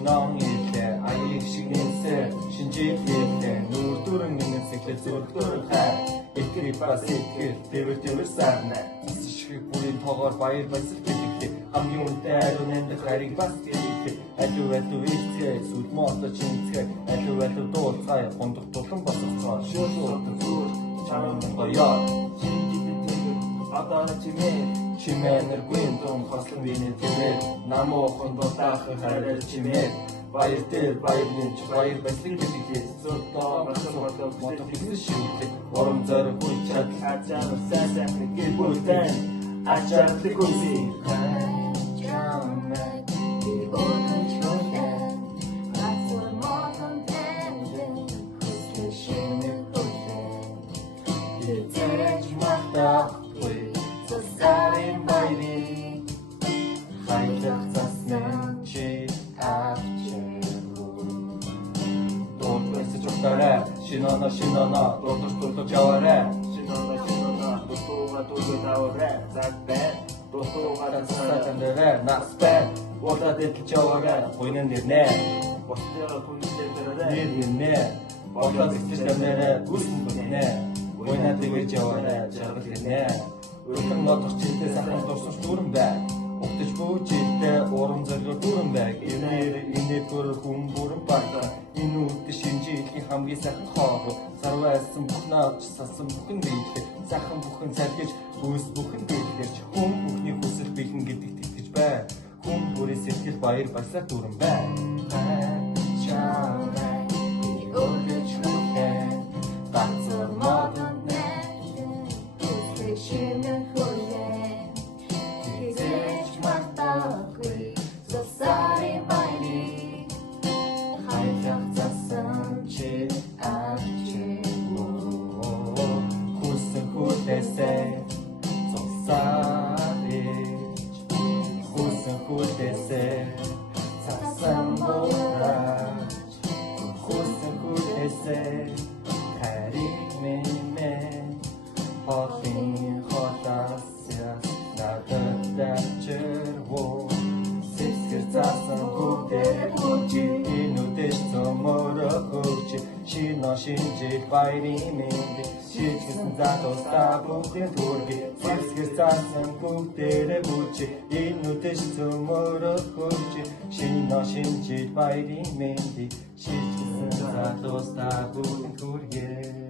шинон илээ аяг шиг нэмсээ шинжийлээ нүүр дүрэн нэмсэглээ зүрхдүрэн хай итгэр бас итгэр тэвэр сарна шиг бүрийн тоогоор баяр баясгал хэлэхдээ хамгийн үнэтэй ариун нандах хариг бас хэлэхдээ алуу ийцгээ сүл моото чинцгээ алуу дуулцгаая гондох тулан босгоцгоо шуулуур зүр чамд гоёо одоо чимээр гүн тун хослон биний тэрэг намуухан дутаах хараар чимээр баяр дээр баярын баяр баясгал хэлэхдээ зурдоо махсуудад мотох шиг орон зориг хүч чадал хацаа сайн гэр бүлтэй ачаалт гүси Шинона дурдж яваарэ шинона дурдж загбэ дурдж сатандэрэ наспэ уурдад идэж яваарэ гуйнан дэрнэ нэрнэ уурдад идэж дэрнэ гүсэн гүнэ гуйнад идэж яваарэ жаргал гэрнэ өргөн нотч чилдээ сахан дурсаж дүүрэн бай угтаж бүүжтэй уран зориг дүүрэн бай инээ бүр хүн бүрэн багтаа энэ үдэ шинжихийн хамгийн сайхан хоол сарвайсан бүхэн авч салсан бүхэн биелээ сайхан бүхэн саргиж бүс бүхэн биелэрч хүн бүхний хүсэл бэлэн гэдэгт итгэж бай хүн бүрийн сэтгэл баяр баясгал дүүрэн бай Шинжил баярын мэнд шийдсэн задуустаа бүхэн төргий сэрсгэр заасан бүгдээрээ бүч энэ үдэш цөмөрөх хурж шинжил баярын мэнд шийдсэн задуустаа бүхэн төргий